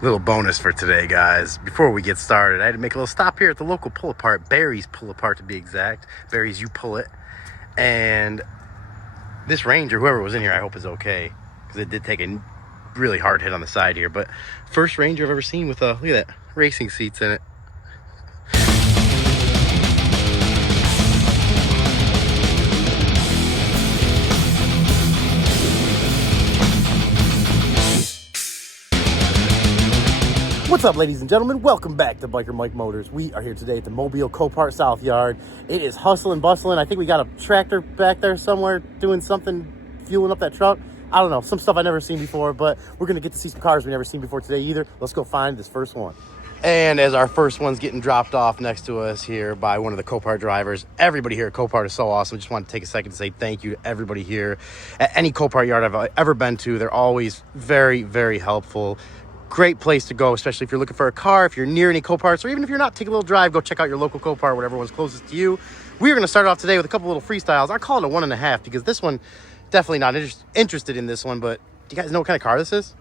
Little bonus for today, guys. Before we get started, I had to make a little stop here at the local pull apart, Barry's Pull Apart to be exact. Barry's You Pull It. And this Ranger, whoever was in here, I hope is okay, because it did take a really hard hit on the side here. But first Ranger I've ever seen with look at that, racing seats in it. What's up, ladies and gentlemen? Welcome back to Biker Mike Motors. We are here today at the Mobile Copart South Yard. It is hustling, bustling. I think we got a tractor back there somewhere doing something, fueling up that truck. I don't know, some stuff I've never seen before, but we're going to get to see some cars we've never seen before today either. Let's go find this first one. And as our first one's getting dropped off next to us here by one of the Copart drivers, everybody here at Copart is so awesome. Just want to take a second to say thank you to everybody here. At any Copart yard I've ever been to, they're always very, very helpful. Great place to go, especially if you're looking for a car, if you're near any Coparts, or even if you're not, take a little drive, go check out your local Copart, whatever one's closest to you. We're going to start off today with a couple little freestyles. I call it a 1.5 because this one, definitely not interested in this one, but do you guys know what kind of car this is?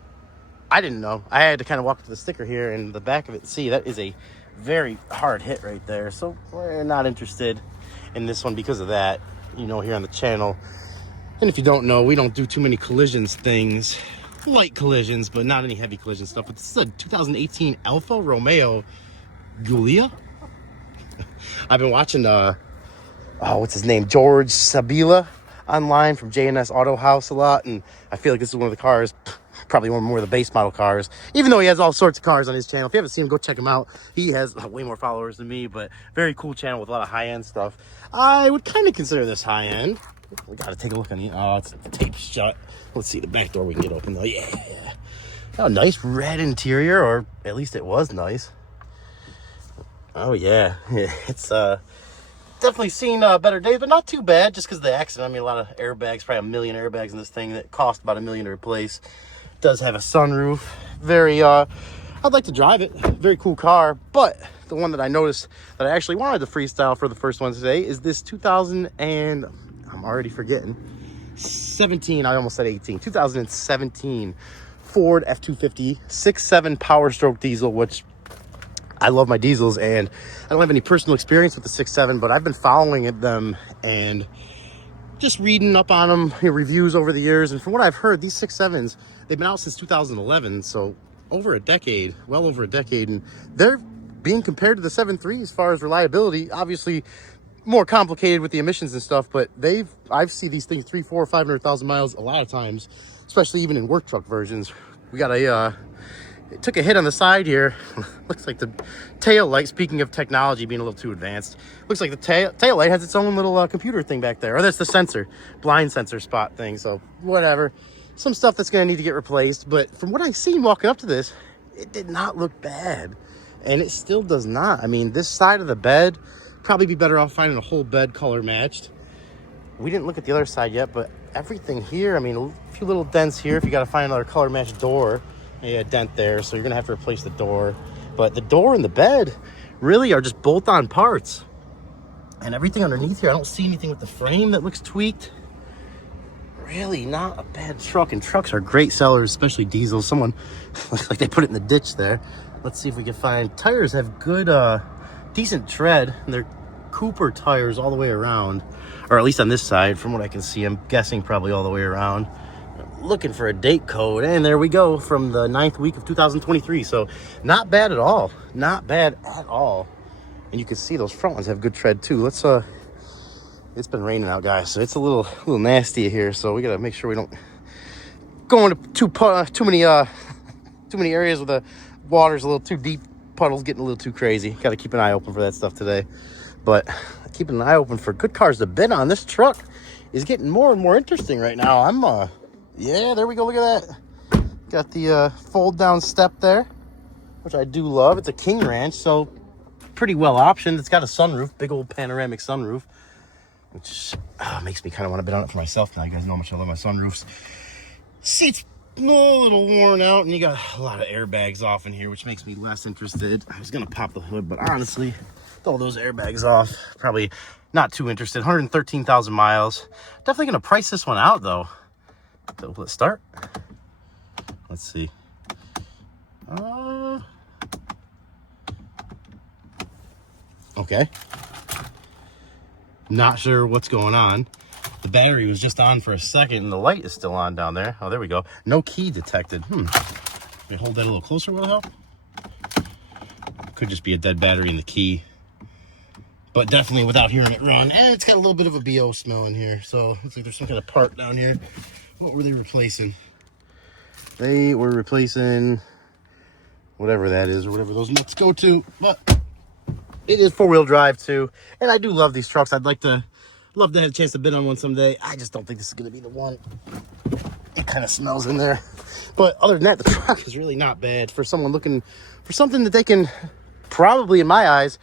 I didn't know. I had to kind of walk up to the sticker here in the back of it. See, that is a very hard hit right there. So we're not interested in this one because of that, you know, here on the channel. And if you don't know, we don't do too many collisions things. Light collisions, but not any heavy collision stuff. But this is a 2018 Alfa Romeo Giulia. I've been watching what's his name, George Sabila online from JNS Auto House a lot, and I feel like this is one of the cars, probably one more of the base model cars, even though he has all sorts of cars on his channel. If you haven't seen him, go check him out. He has way more followers than me, but very cool channel with a lot of high-end stuff. I would kind of consider this high-end. We got to take a look on the, it's taped shut. Let's see the back door we can get open though. Yeah. Oh, nice red interior, or at least it was nice. Oh yeah. It's definitely seen better days, but not too bad just because of the accident. I mean, a lot of airbags, probably 1 million airbags in this thing that cost about $1 million to replace. It does have a sunroof. Very, I'd like to drive it. Very cool car, but the one that I noticed that I actually wanted to freestyle for the first one today is this 2000 and I'm already forgetting. 17, I almost said 18. 2017 Ford F-250 6.7 Power Stroke diesel, which I love my diesels, and I don't have any personal experience with the 6.7, but I've been following them and just reading up on them, reviews over the years. And from what I've heard, these 6.7s, they've been out since 2011, so over a decade, well over a decade, and they're being compared to the 7.3 as far as reliability. Obviously more complicated with the emissions and stuff, but I've seen these things 300,000, 400,000, 500,000 miles a lot of times, especially even in work truck versions. We got it took a hit on the side here. Looks like the tail light, speaking of technology being a little too advanced, looks like the tail light has its own little computer thing back there. Or that's the sensor, blind sensor spot thing. So whatever, some stuff that's gonna need to get replaced. But from what I've seen walking up to this, it did not look bad, and it still does not. I mean, this side of the bed, probably be better off finding a whole bed color matched. We didn't look at the other side yet, but everything here, I mean, a few little dents here if you got to find another color matched door. Yeah, a dent there, so you're gonna have to replace the door. But the door and the bed really are just bolt-on parts, and everything underneath here, I don't see anything with the frame that looks tweaked. Really not a bad truck, and trucks are great sellers, especially diesels. Someone looks like they put it in the ditch there. Let's see if we can find tires. Have good decent tread, and they're Cooper tires all the way around, or at least on this side from what I can see. I'm guessing probably all the way around. Looking for a date code, and there we go, from the 9th week of 2023. So not bad at all, not bad at all. And you can see those front ones have good tread too. Let's it's been raining out, guys, so it's a little nasty here, so we gotta make sure we don't go into too many areas where the water's a little too deep. Puddles getting a little too crazy. Got to keep an eye open for that stuff today. But keeping an eye open for good cars to bid on. This truck is getting more and more interesting right now. Yeah, there we go. Look at that. Got the fold down step there, which I do love. It's a King Ranch, so pretty well optioned. It's got a sunroof, big old panoramic sunroof, which makes me kind of want to bid on it for myself now. You guys know how much I love my sunroofs. Seats a little worn out, and you got a lot of airbags off in here, which makes me less interested. I was gonna pop the hood, but honestly, with all those airbags off, probably not too interested. 113,000 miles. Definitely gonna price this one out though. So let's start. Let's see. Okay. Not sure what's going on. The battery was just on for a second and the light is still on down there. Oh, there we go. No key detected. Let me hold that a little closer, will it help? Could just be a dead battery in the key. But definitely without hearing it run. And it's got a little bit of a BO smell in here. So looks like there's some kind of part down here. What were they replacing? They were replacing whatever that is or whatever those nuts go to. But it is four-wheel drive too. And I do love these trucks. Love to have a chance to bid on one someday. I just don't think this is going to be the one. It kind of smells in there. But other than that, the truck is really not bad for someone looking for something that they can probably, in my eyes,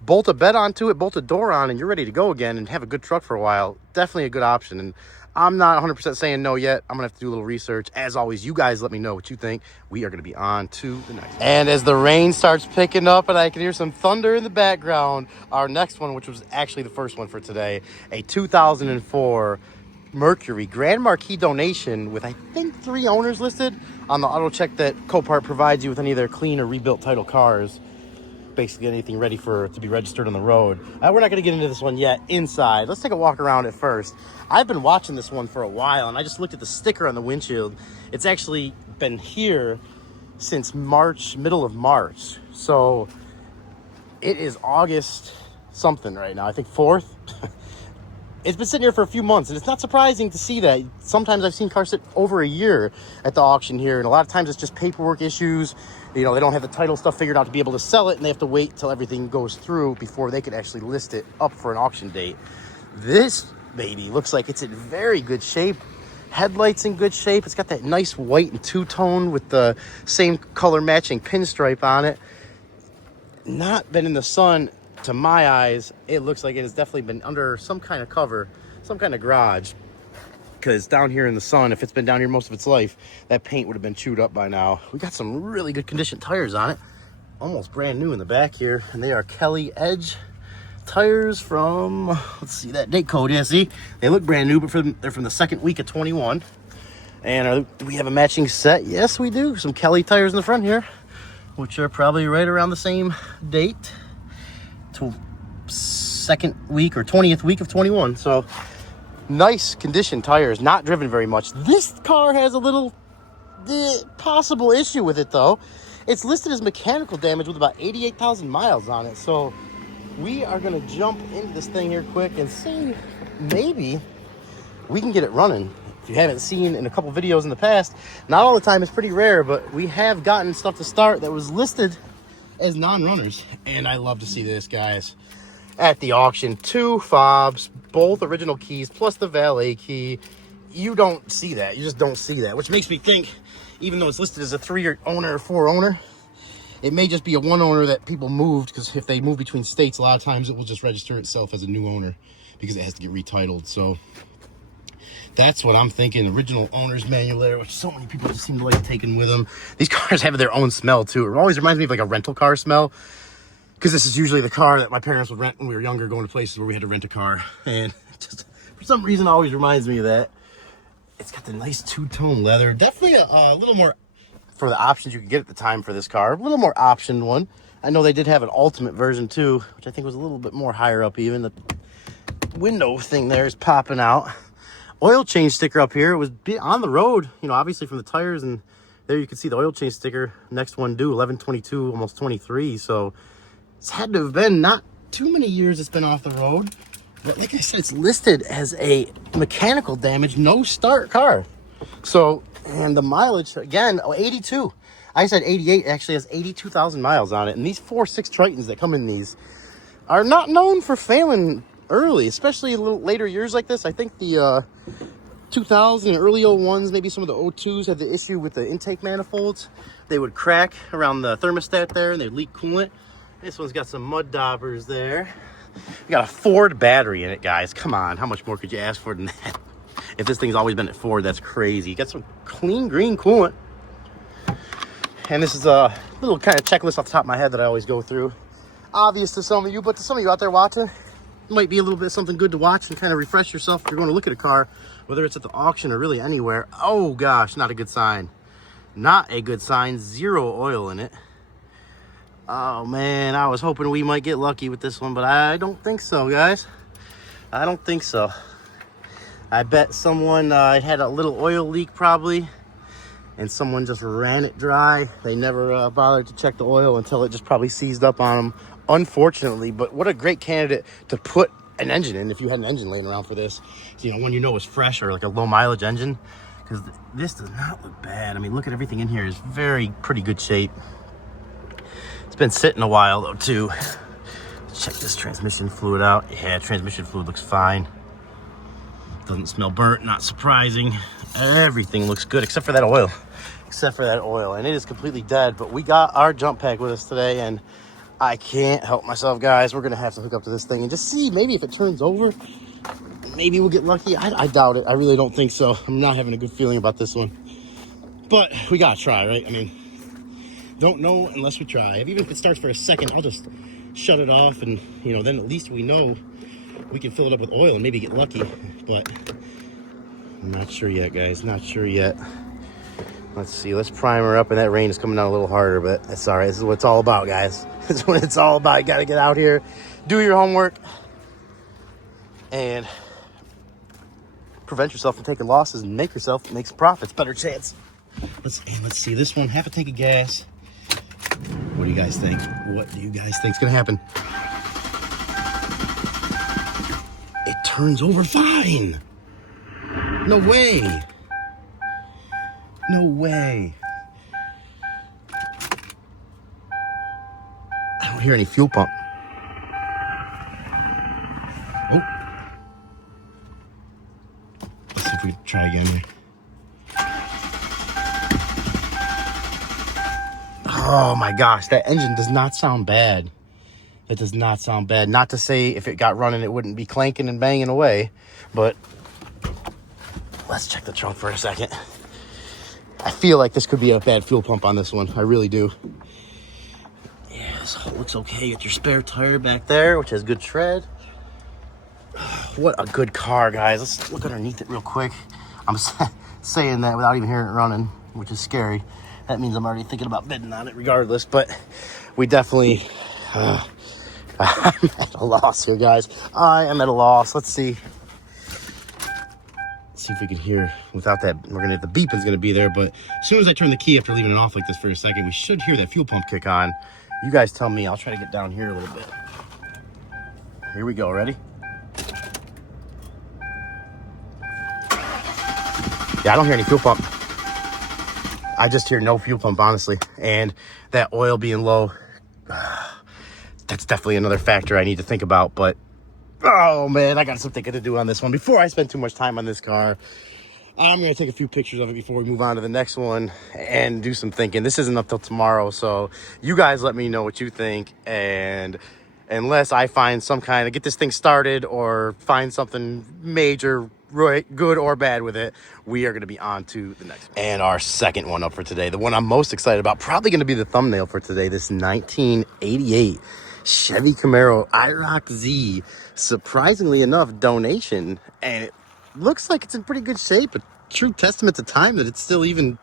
bolt a bed onto it, bolt a door on, and you're ready to go again and have a good truck for a while. Definitely a good option. And I'm not 100% saying no yet. I'm going to have to do a little research. As always, you guys let me know what you think. We are going to be on to the next one. And as the rain starts picking up and I can hear some thunder in the background, our next one, which was actually the first one for today, a 2004 Mercury Grand Marquis donation with, I think, 3 owners listed on the auto check that Copart provides you with any of their clean or rebuilt title cars. Basically anything ready to be registered on the road. We're not going to get into this one yet inside. Let's take a walk around it first. I've been watching this one for a while, and I just looked at the sticker on the windshield. It's actually been here since March, middle of March. So it is August something right now. I think 4th. It's been sitting here for a few months, and it's not surprising to see that. Sometimes I've seen cars sit over a year at the auction here, and a lot of times it's just paperwork issues. You know, they don't have the title stuff figured out to be able to sell it, and they have to wait till everything goes through before they could actually list it up for an auction date. This baby looks like it's in very good shape. Headlights in good shape. It's got that nice white and two-tone with the same color matching pinstripe on it. Not been in the sun. To my eyes, it looks like it has definitely been under some kind of cover, some kind of garage. Because down here in the sun, if it's been down here most of its life, that paint would have been chewed up by now. We got some really good condition tires on it. Almost brand new in the back here. And they are Kelly Edge tires from, let's see that date code. Yeah, see? They look brand new, but they're from the second week of 21. And do we have a matching set? Yes, we do. Some Kelly tires in the front here, which are probably right around the same date. Second week or 20th week of 21. So nice condition tires, not driven very much. This car has a little possible issue with it though. It's listed as mechanical damage with about 88,000 miles on it. So we are going to jump into this thing here quick and see maybe we can get it running. If you haven't seen in a couple videos in the past, not all the time, it's pretty rare, but we have gotten stuff to start that was listed as non-runners, and I love to see this, guys. At the auction, 2 fobs, both original keys, plus the valet key. You don't see that. You just don't see that, which makes me think, even though it's listed as a 3 owner or 4 owner, it may just be a 1 owner that people moved, because if they move between states, a lot of times it will just register itself as a new owner because it has to get retitled. So that's what I'm thinking. Original owner's manual there, which so many people just seem to like taking with them. These cars have their own smell too. It always reminds me of like a rental car smell, because this is usually the car that my parents would rent when we were younger, going to places where we had to rent a car. And just for some reason, it always reminds me of that. It's got the nice two-tone leather. Definitely a little more for the options you could get at the time for this car. A little more optioned one. I know they did have an ultimate version too, which I think was a little bit more higher up even. The window thing there is popping out. Oil change sticker up here. It was on the road, you know, obviously from the tires, and there you can see the oil change sticker. Next one due 11/22, almost 23. So it's had to have been not too many years it's been off the road. But like I said, it's listed as a mechanical damage, no start car. So, and the mileage, again, 82. I said 88, actually has 82,000 miles on it. And these 4.6 Tritons that come in these are not known for failing early, especially a little later years like this. I think the 2000 and early 01s, maybe some of the 02s had the issue with the intake manifolds. They would crack around the thermostat there and they'd leak coolant. This one's got some mud daubers there. We got a Ford battery in it, guys. Come on, how much more could you ask for than that? If this thing's always been at Ford, that's crazy. Got some clean green coolant. And this is a little kind of checklist off the top of my head that I always go through. Obvious to some of you, but to some of you out there watching, it might be a little bit something good to watch and kind of refresh yourself if you're going to look at a car, whether it's at the auction or really anywhere. Oh gosh, not a good sign. Not a good sign. Zero oil in it. Oh man, I was hoping we might get lucky with this one, but I don't think so, guys. I don't think so. I bet someone had a little oil leak probably, and someone just ran it dry. They never bothered to check the oil until it just probably seized up on them, unfortunately. But what a great candidate to put an engine in if you had an engine laying around for this. So, you know, one you know is fresh or like a low mileage engine, because this does not look bad. I mean, look at everything in here is pretty good shape. It's been sitting a while though too. Check this transmission fluid out. Yeah, transmission fluid looks fine. Doesn't smell burnt, not surprising. Everything looks good except for that oil. And it is completely dead, but we got our jump pack with us today, and I can't help myself, guys. We're gonna have to hook up to this thing and just see, maybe if it turns over, maybe we'll get lucky. I doubt it. I really don't think so. I'm not having a good feeling about this one, but we gotta try, right? I mean, don't know unless we try. Even if it starts for a second, I'll just shut it off, and you know, then at least we know we can fill it up with oil and maybe get lucky. But I'm not sure yet, guys. Not sure yet. Let's see. Let's prime her up, and that rain is coming down a little harder, but that's all right. This is what it's all about, guys. This is what it's all about. You got to get out here, do your homework, and prevent yourself from taking losses and make some profits. Better chance. Let's see. This one, half a tank of gas. What do you guys think? What do you guys think is going to happen? It turns over fine. No way. No way. I don't hear any fuel pump. Oh. Let's see if we can try again here. Oh my gosh, that engine does not sound bad. It does not sound bad. Not to say if it got running, it wouldn't be clanking and banging away, but let's check the trunk for a second. I feel like this could be a bad fuel pump on this one. I really do. Yeah, this looks okay. Got your spare tire back there, which has good tread. What a good car, guys. Let's look underneath it real quick. I'm saying that without even hearing it running, which is scary. That means I'm already thinking about bidding on it regardless, but we definitely... I'm at a loss here, guys. I am at a loss. Let's see. See if we can hear without that. We're gonna, the beeping's gonna be there, but as soon as I turn the key after leaving it off like this for a second, we should hear that fuel pump kick on. You guys tell me. I'll try to get down here a little bit. Here we go. Ready? Yeah, I don't hear any fuel pump. I just hear no fuel pump, honestly. And that oil being low, that's definitely another factor I need to think about. But oh man, I got some thinking to do on this one. Before I spend too much time on this car, I'm going to take a few pictures of it before we move on to the next one and do some thinking. This isn't up till tomorrow, so you guys let me know what you think. And unless I find some kind of, get this thing started or find something major, right, good or bad with it, we are going to be on to the next one. And our second one up for today, the one I'm most excited about, probably going to be the thumbnail for today, this 1988 Chevy Camaro IROC-Z. Surprisingly enough, donation, and it looks like it's in pretty good shape. A true testament to time that it's still even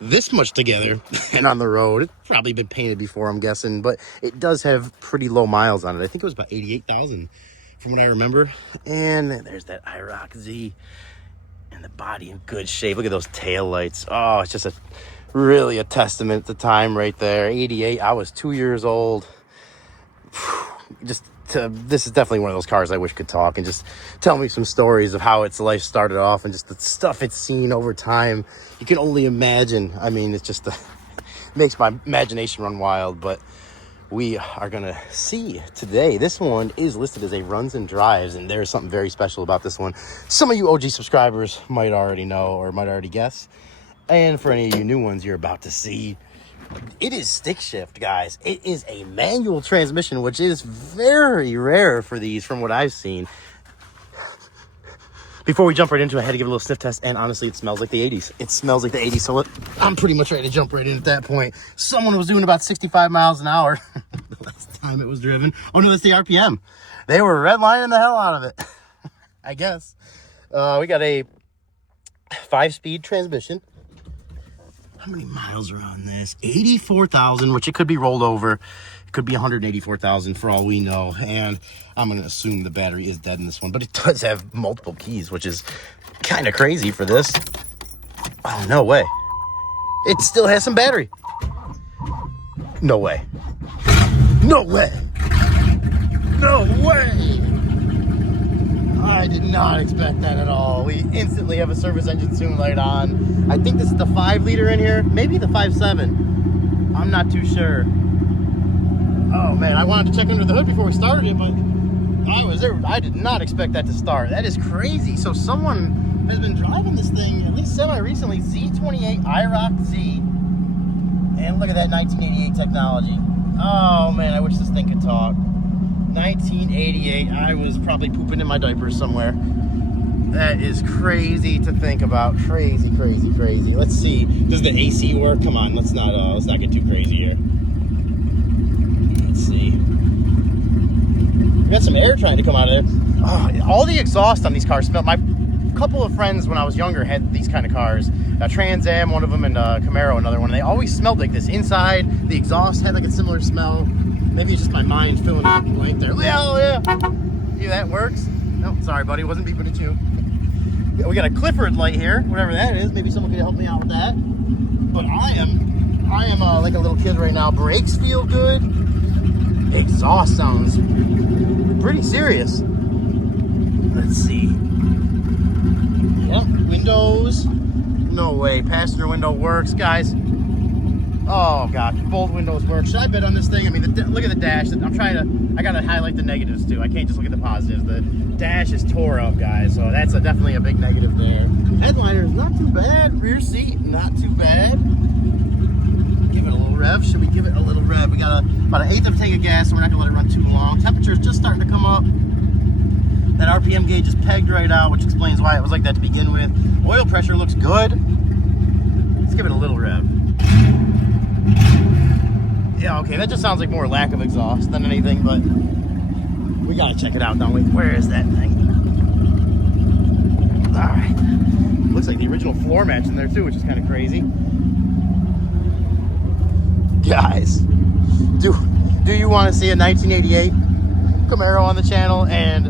this much together and on the road. It's probably been painted before, I'm guessing, but it does have pretty low miles on it. I think it was about 88,000 from what I remember. And there's that IROC-Z, and the body in good shape. Look at those tail lights. Oh, it's just really a testament to time right there. 88, I was 2 years old. This is definitely one of those cars I wish could talk and just tell me some stories of how its life started off and just the stuff it's seen over time. You can only imagine. I mean, it's just makes my imagination run wild. But we are gonna see today. This one is listed as a runs and drives, and there's something very special about this one. Some of you OG subscribers might already know or might already guess, and for any of you new ones, you're about to see. It is stick shift, guys. It is a manual transmission, which is very rare for these from what I've seen. Before we jump right into it, I had to give it a little sniff test, and honestly, it smells like the 80s. It smells like the 80s, so I'm pretty much ready to jump right in at that point. Someone was doing about 65 miles an hour the last time it was driven. Oh, no, that's the RPM. They were redlining the hell out of it, I guess. We got a 5-speed transmission. How many miles are on this? 84,000, which it could be rolled over. It could be 184,000 for all we know. And I'm going to assume the battery is dead in this one. But it does have multiple keys, which is kind of crazy for this. Oh, no way. It still has some battery. No way. No way. No way. I did not expect that at all. We instantly have a service engine soon light on. I think this is the 5-liter in here. Maybe the 5.7. I'm not too sure. Oh man, I wanted to check under the hood before we started it, but I was there. I did not expect that to start. That is crazy. So someone has been driving this thing, at least semi-recently, Z28 IROC-Z. And look at that 1988 technology. Oh man, I wish this thing could talk. 1988, I was probably pooping in my diapers somewhere. That is crazy to think about. Crazy, crazy, crazy. Let's see. Does the AC work? Come on, let's not get too crazy here. Let's see. We got some air trying to come out of there. Oh, all the exhaust on these cars smell. My couple of friends when I was younger had these kind of cars. Trans Am, one of them, and Camaro, another one. They always smelled like this. Inside, the exhaust had like a similar smell. Maybe it's just my mind filling in the blank there. Oh, yeah. See, that works. No, sorry, buddy. Wasn't beeping at you. Yeah, we got a Clifford light here, whatever that is. Maybe someone could help me out with that. But I am like a little kid right now. Brakes feel good. Exhaust sounds pretty serious. Let's see. Yep, windows. No way. Passenger window works, guys. Oh gosh, both windows work. Should I bet on this thing? I mean, look at the dash. I gotta highlight the negatives too. I can't just look at the positives. The dash is tore up, guys, so that's definitely a big negative there. Headliner is not too bad. Rear seat, not too bad. Give it a little rev. Should we give it a little rev? We got about an 1/8 of a tank of gas, so we're not gonna let it run too long. Temperature is just starting to come up. That RPM gauge is pegged right out, which explains why it was like that to begin with. Oil pressure looks good. Let's give it a little rev. Yeah, okay, that just sounds like more lack of exhaust than anything, but we gotta check it out, don't we? Where is that thing? All right. Looks like the original floor mat's in there too, which is kind of crazy. Guys, do you want to see a 1988 Camaro on the channel? And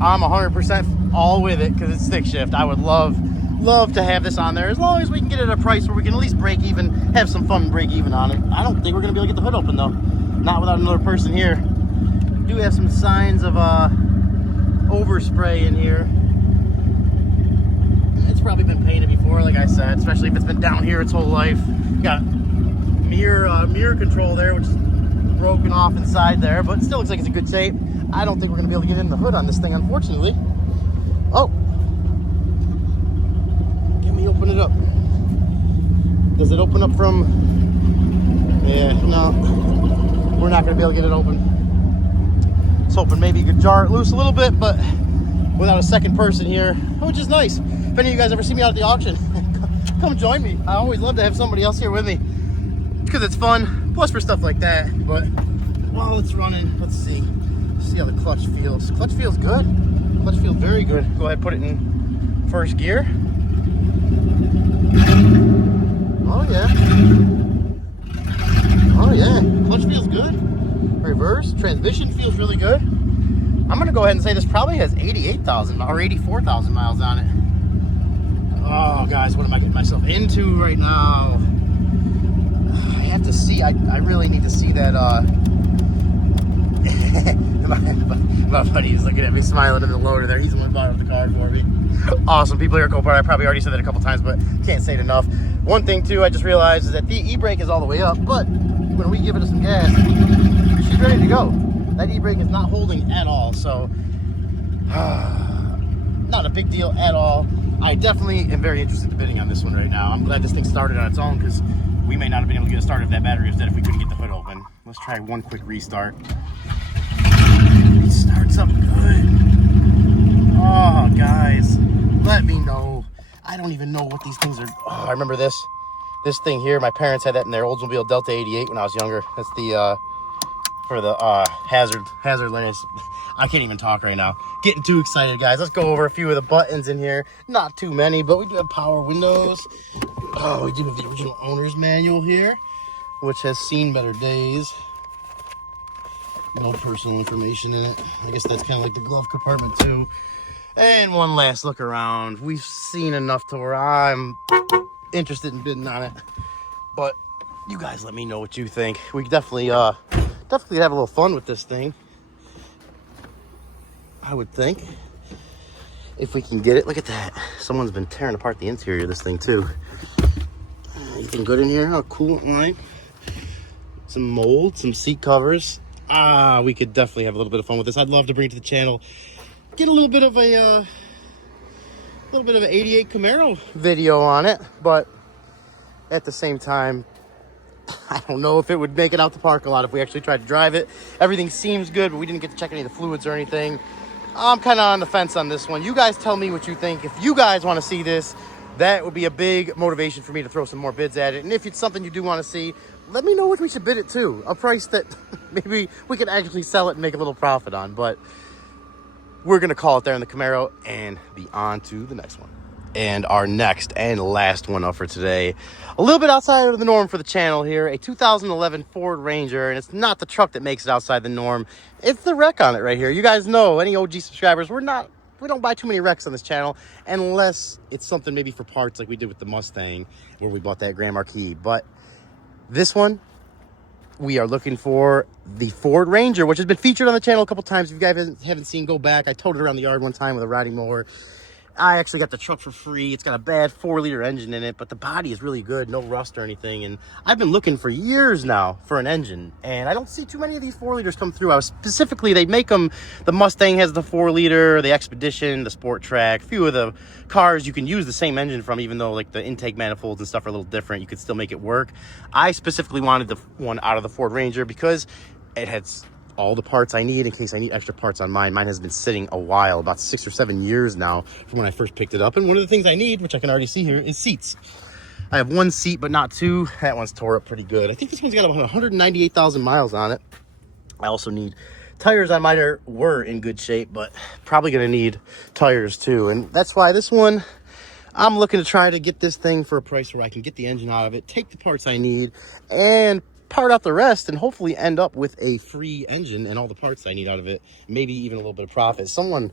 I'm 100% all with it because it's stick shift. I would love to have this on there as long as we can get it at a price where we can at least break even, have some fun and break even on it. I don't think we're gonna be able to get the hood open though, not without another person here. Do have some signs of overspray in here. It's probably been painted before, like I said, especially if it's been down here its whole life. Got mirror control there, which is broken off inside there, but it still looks like it's in good shape. I don't think we're gonna be able to get in the hood on this thing, unfortunately. Oh. Open it up. Does it open up from? Yeah, no. We're not going to be able to get it open. I was hoping maybe you could jar it loose a little bit, but without a second person here, which is nice. If any of you guys ever see me out at the auction, come join me. I always love to have somebody else here with me because it's fun. Plus for stuff like that. But while it's running, let's see how the clutch feels. Clutch feels good. Clutch feels very good. Go ahead, put it in first gear. Oh yeah. Oh yeah. Clutch feels good. Reverse. Transmission feels really good. I'm gonna go ahead and say this probably has 88,000 or 84,000 miles on it. Oh guys, what am I getting myself into right now? I have to see. I really need to see that. My buddy is looking at me smiling in the loader there. He's the one who bought up the car for me. Awesome people here at Copart. I probably already said that a couple times, but can't say it enough. One thing too, I just realized is that the e-brake is all the way up, but when we give it some gas, she's ready to go. That e-brake is not holding at all, so not a big deal at all. I definitely am very interested in bidding on this one right now. I'm glad this thing started on its own because we may not have been able to get it started if that battery was dead if we couldn't get the hood open. Let's try one quick restart. It starts up good. Oh, guys, let me know. I don't even know what these things are. Oh, I remember this thing here. My parents had that in their Oldsmobile Delta 88 when I was younger. That's the for the hazard lamps. I can't even talk right now. Getting too excited, guys. Let's go over a few of the buttons in here. Not too many, but we do have power windows. Oh, we do have the original owner's manual here, which has seen better days. No personal information in it. I guess that's kind of like the glove compartment too. And one last look around. We've seen enough to where I'm interested in bidding on it. But you guys let me know what you think. We definitely have a little fun with this thing, I would think. If we can get it. Look at that. Someone's been tearing apart the interior of this thing too. Anything good in here? A coolant line. Some mold, some seat covers. We could definitely have a little bit of fun with this. I'd love to bring it to the channel. Get a little bit of an 88 Camaro video on it, but at the same time, I don't know if it would make it out the park a lot if we actually tried to drive it. Everything seems good, but we didn't get to check any of the fluids or anything. I'm kind of on the fence on this one. You guys tell me what you think. If you guys want to see this, that would be a big motivation for me to throw some more bids at it. And if it's something you do want to see, let me know what we should bid it to. A price that maybe we could actually sell it and make a little profit on. But we're going to call it there in the Camaro and be on to the next one. And our next and last one up for today, a little bit outside of the norm for the channel here, a 2011 Ford Ranger. And it's not the truck that makes it outside the norm. It's the wreck on it right here. You guys know, any OG subscribers, we don't buy too many wrecks on this channel unless it's something maybe for parts like we did with the Mustang where we bought that Grand Marquis. But this one, we are looking for the Ford Ranger, which has been featured on the channel a couple times. If you guys haven't seen, go back. I towed it around the yard one time with a riding mower. I actually got the truck for free. It's got a bad 4-liter engine in it, but the body is really good, no rust or anything. And I've been looking for years now for an engine, and I don't see too many of these 4-liters come through. Specifically, they make them, the Mustang has the 4-liter, the Expedition, the Sport Track, a few of the cars you can use the same engine from, even though like the intake manifolds and stuff are a little different. You could still make it work. I specifically wanted the one out of the Ford Ranger because it had all the parts I need in case I need extra parts on mine. Mine has been sitting a while, about 6 or 7 years now from when I first picked it up. And one of the things I need, which I can already see here, is seats. I have one seat, but not two. That one's tore up pretty good. I think this one's got about 198,000 miles on it. I also need tires on mine were in good shape, but probably going to need tires too. And that's why this one, I'm looking to try to get this thing for a price where I can get the engine out of it, take the parts I need, and part out the rest, and hopefully end up with a free engine and all the parts I need out of it, maybe even a little bit of profit. Someone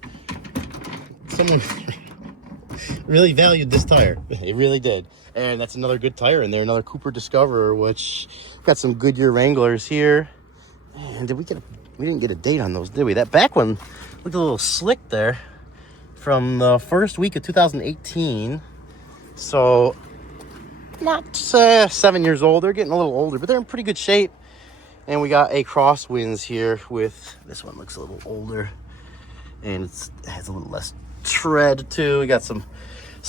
really valued this tire. They really did. And that's another good tire in there, another Cooper Discoverer, which got some Goodyear Wranglers here. And we didn't get a date on those, did we? That back one looked a little slick there from the first week of 2018. So not 7 years old. They're getting a little older, but they're in pretty good shape. And we got a crosswinds here with, this one looks a little older and it has a little less tread too. We got some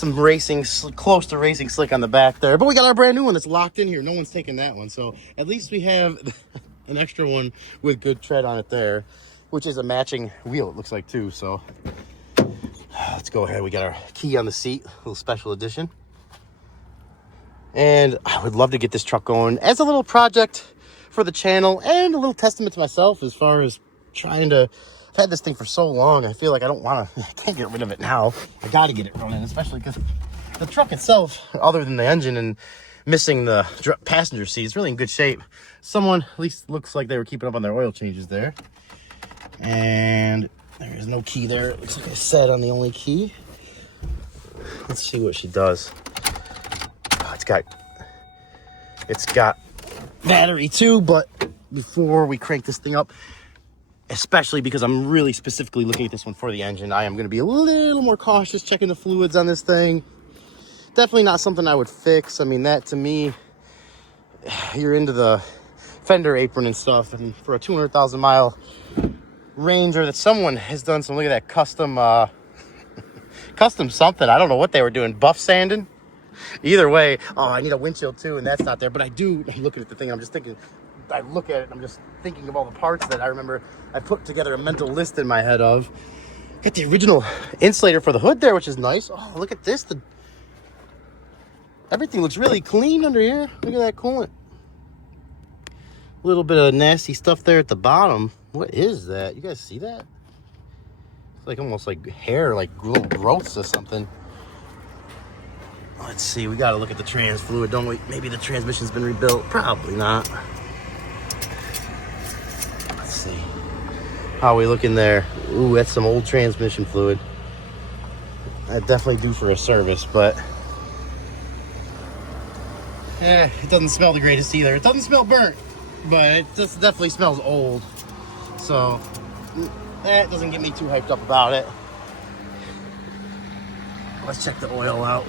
racing, close to racing slick on the back there, but we got our brand new one that's locked in here. No one's taking that one, so at least we have an extra one with good tread on it there, which is a matching wheel, it looks like too. So let's go ahead. We got our key on the seat, a little special edition. And I would love to get this truck going as a little project for the channel and a little testament to myself as far as trying to, I've had this thing for so long. I feel like I can't get rid of it now. I got to get it running, especially because the truck itself, other than the engine and missing the passenger seat, is really in good shape. Someone at least looks like they were keeping up on their oil changes there. And there is no key there. It looks like I said on the only key. Let's see what she does. It's got battery too, but before we crank this thing up, especially because I'm really specifically looking at this one for the engine, I am going to be a little more cautious checking the fluids on this thing. Definitely not something I would fix. I mean, that to me, you're into the fender apron and stuff, and for a 200,000 mile Ranger that someone has done some, look at that custom something. I don't know what they were doing, buff sanding. Either way, oh, I need a windshield too, and that's not there. But I do, looking at the thing, I'm just thinking, I look at it, I'm just thinking of all the parts that I remember I put together a mental list in my head of. Got the original insulator for the hood there, which is nice. Oh, look at this. Everything looks really clean under here. Look at that coolant. A little bit of nasty stuff there at the bottom. What is that? You guys see that? It's like almost like hair, like little growths or something. Let's see, we gotta look at the trans fluid, don't we? Maybe the transmission's been rebuilt. Probably not. Let's see. How are we looking there? Ooh, that's some old transmission fluid. That definitely due for a service, but it doesn't smell the greatest either. It doesn't smell burnt, but it just definitely smells old. So that doesn't get me too hyped up about it. Let's check the oil out.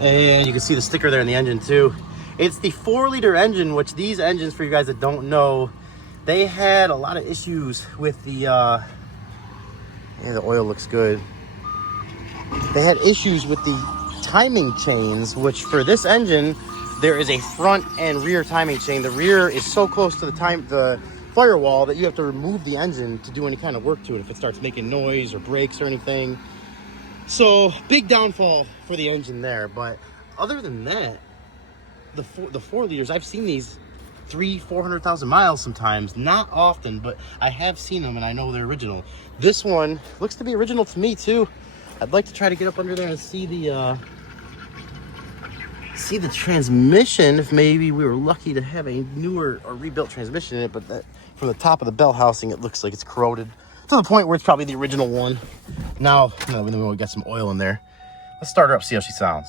And you can see the sticker there in the engine too. It's the 4-liter engine, which these engines, for you guys that don't know, they had a lot of issues with the, yeah, the oil looks good. They had issues with the timing chains, which for this engine, there is a front and rear timing chain. The rear is so close to the firewall that you have to remove the engine to do any kind of work to it if it starts making noise or brakes or anything. So big downfall for the engine there. But other than that, the 4 liters, I've seen these 400,000 miles sometimes, not often, but I have seen them and I know they're original. This one looks to be original to me too. I'd like to try to get up under there and see the transmission, if maybe we were lucky to have a newer or rebuilt transmission in it, but that from the top of the bell housing, it looks like it's corroded to the point where it's probably the original one. Now, we got some oil in there. Let's start her up, see how she sounds.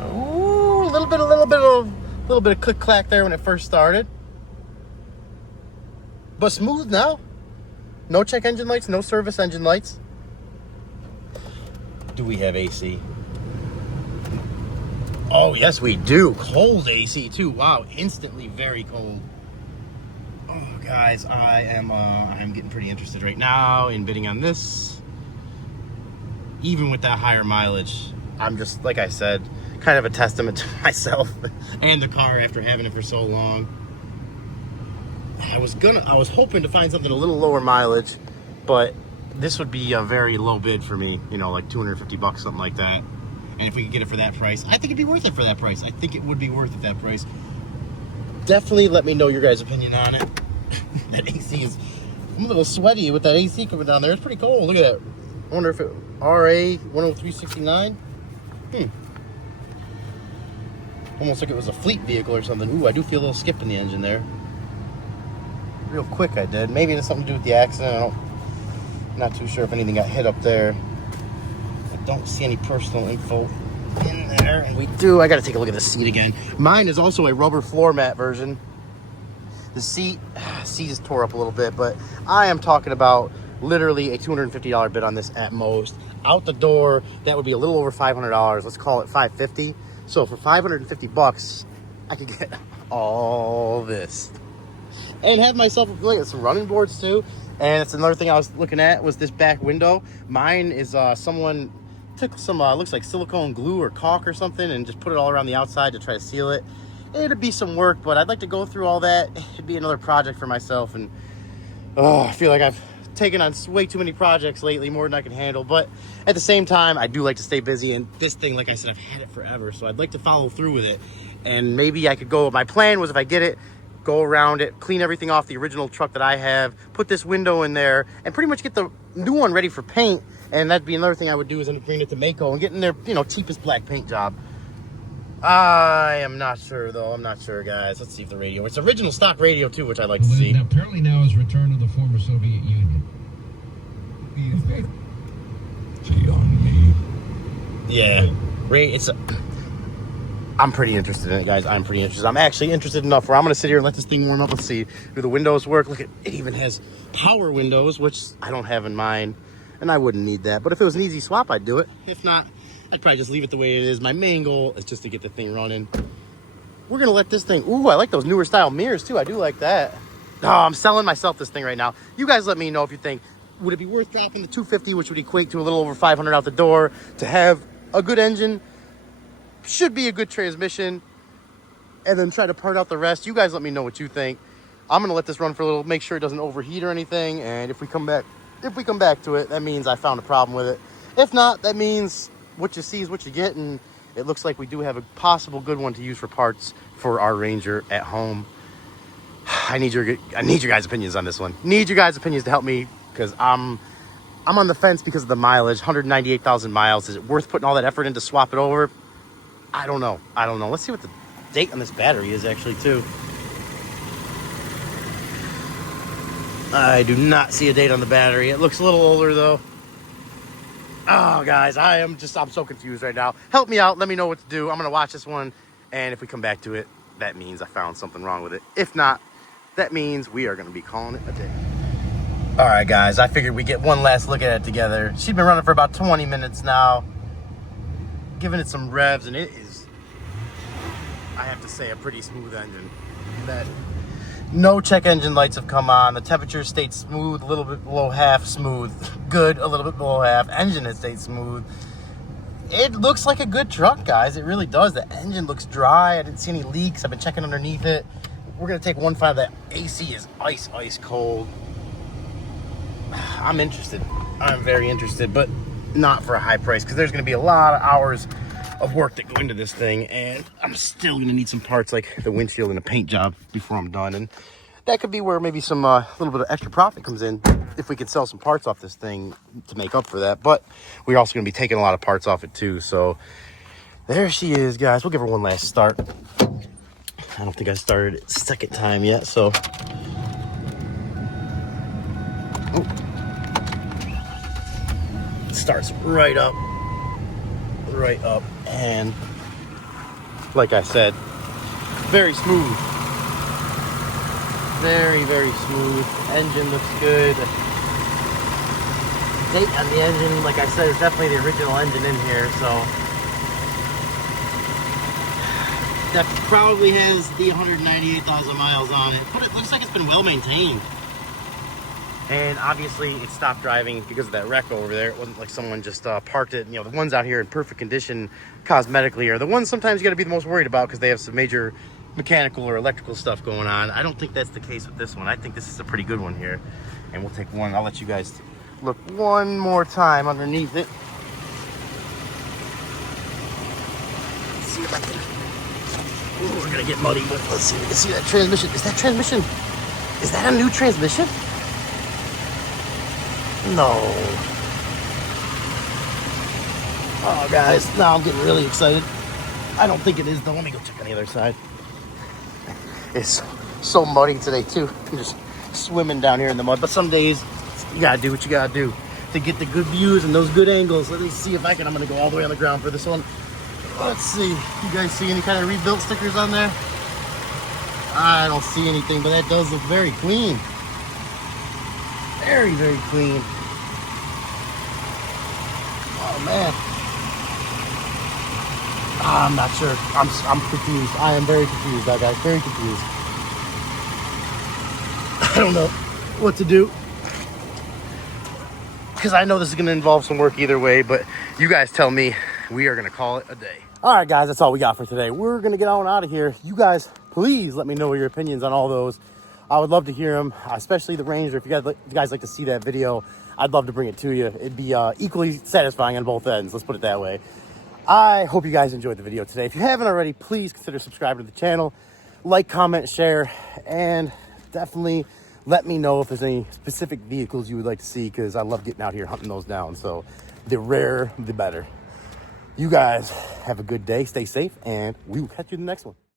Ooh, a little bit of click clack there when it first started, but smooth now. No check engine lights, no service engine lights. Do we have AC? Oh, yes, we do. Cold AC, too. Wow, instantly very cold. Oh, guys, I am getting pretty interested right now in bidding on this. Even with that higher mileage, I'm just, like I said, kind of a testament to myself and the car after having it for so long. I was hoping to find something a little lower mileage, but this would be a very low bid for me, you know, like 250 bucks, something like that. And if we could get it for that price, I think it'd be worth it for that price. I think it would be worth it that price. Definitely let me know your guys' opinion on it. That AC is, I'm a little sweaty with that AC coming down there. It's pretty cold. Look at that. I wonder if it, RA 10369. Almost like it was a fleet vehicle or something. Ooh, I do feel a little skip in the engine there. Real quick I did. Maybe it has something to do with the accident. I'm not too sure if anything got hit up there. Don't see any personal info in there, and we do. I got to take a look at the seat again. Mine is also a rubber floor mat version. The seat is tore up a little bit, but I am talking about literally a $250 bid on this at most. Out the door, that would be a little over $500. Let's call it $550. So for 550 bucks, I could get all this and have myself some running boards too. And that's another thing I was looking at was this back window. Mine is someone took some looks like silicone glue or caulk or something and just put it all around the outside to try to seal it. It'd be some work, but I'd like to go through all that. It'd be another project for myself, and I feel like I've taken on way too many projects lately, more than I can handle. But at the same time, I do like to stay busy, and this thing, like I said, I've had it forever, so I'd like to follow through with it. And maybe I could go, my plan was if I get it, go around it, clean everything off the original truck that I have, put this window in there, and pretty much get the new one ready for paint. And that'd be another thing I would do is bring it to Mako and get in their, cheapest black paint job. I am not sure, though. I'm not sure, guys. Let's see if the radio, it's original stock radio too, which I'd like to see. Now, apparently now is return to the former Soviet Union. See on me. Yeah, I'm pretty interested in it, guys. I'm pretty interested. I'm actually interested enough where I'm going to sit here and let this thing warm up. Let's see. Do the windows work? Look, it even has power windows, which I don't have in mine, and I wouldn't need that. But if it was an easy swap, I'd do it. If not, I'd probably just leave it the way it is. My main goal is just to get the thing running. We're going to let this thing... Ooh, I like those newer style mirrors, too. I do like that. Oh, I'm selling myself this thing right now. You guys let me know if you think, would it be worth dropping the $250, which would equate to a little over $500 out the door, to have a good engine, should be a good transmission, and then try to part out the rest? You guys let me know what you think. I'm going to let this run for a little, make sure it doesn't overheat or anything, and if we come back to it, that means I found a problem with it. If not, that means what you see is what you get, and it looks like we do have a possible good one to use for parts for our Ranger at home. I need your guys' opinions on this one. Need your guys' opinions to help me, because I'm I'm on the fence because of the mileage, 198,000 miles. Is it worth putting all that effort in to swap it over? I don't know. Let's see what the date on this battery is actually too. I do not see a date on the battery. It looks a little older though. Oh, guys, I'm so confused right now. Help me out. Let me know what to do. I'm going to watch this one. And if we come back to it, that means I found something wrong with it. If not, that means we are going to be calling it a day. All right, guys, I figured we'd get one last look at it together. She's been running for about 20 minutes now. Giving it some revs, and it is, I have to say, a pretty smooth engine. No check engine lights have come on. The temperature stayed smooth, a little bit below half smooth. Good, a little bit below half. Engine has stayed smooth. It looks like a good truck, guys. It really does. The engine looks dry. I didn't see any leaks. I've been checking underneath it. We're going to take 1.5. That AC is ice cold. I'm interested. I'm very interested, but not for a high price because there's going to be a lot of hours of work that go into this thing, and I'm still going to need some parts like the windshield and a paint job before I'm done. And that could be where maybe some little bit of extra profit comes in if we could sell some parts off this thing to make up for that. But we're also going to be taking a lot of parts off it too. So there she is, guys. We'll give her one last start. I don't think I started it second time yet, so it starts right up, and like I said, very smooth. Very smooth. Engine looks good. Date on the engine, like I said, is definitely the original engine in here, so that probably has the 198,000 miles on it, but it looks like it's been well maintained. And obviously it stopped driving because of that wreck over there. It wasn't like someone just parked it. You know, the ones out here in perfect condition cosmetically are the ones sometimes you got to be the most worried about because they have some major mechanical or electrical stuff going on. I don't think that's the case with this one. I think this is a pretty good one here. And we'll take one. I'll let you guys look one more time underneath it. Let's see if I can. Ooh, we're gonna get muddy, but let's see if we can see that transmission. Is that a new transmission? No. Oh, guys, now I'm getting really excited. I don't think it is, though. Let me go check on the other side. It's so muddy today, too. I'm just swimming down here in the mud. But some days, you gotta do what you gotta do to get the good views and those good angles. Let me see if I can. I'm gonna go all the way on the ground for this one. Let's see. You guys see any kind of rebuilt stickers on there? I don't see anything, but that does look very clean. Very clean. Oh, man. I'm not sure. I'm confused. I am very confused, guys. Very confused. I don't know what to do, because I know this is going to involve some work either way, but you guys tell me. We are going to call it a day. All right, guys, that's all we got for today. We're going to get on out of here. You guys, please let me know your opinions on all those. I would love to hear them, especially the Ranger. If you guys like to see that video, I'd love to bring it to you. It'd be equally satisfying on both ends. Let's put it that way. I hope you guys enjoyed the video today. If you haven't already, please consider subscribing to the channel. Like, comment, share, and definitely let me know if there's any specific vehicles you would like to see, because I love getting out here hunting those down. So the rarer, the better. You guys have a good day. Stay safe, and we will catch you in the next one.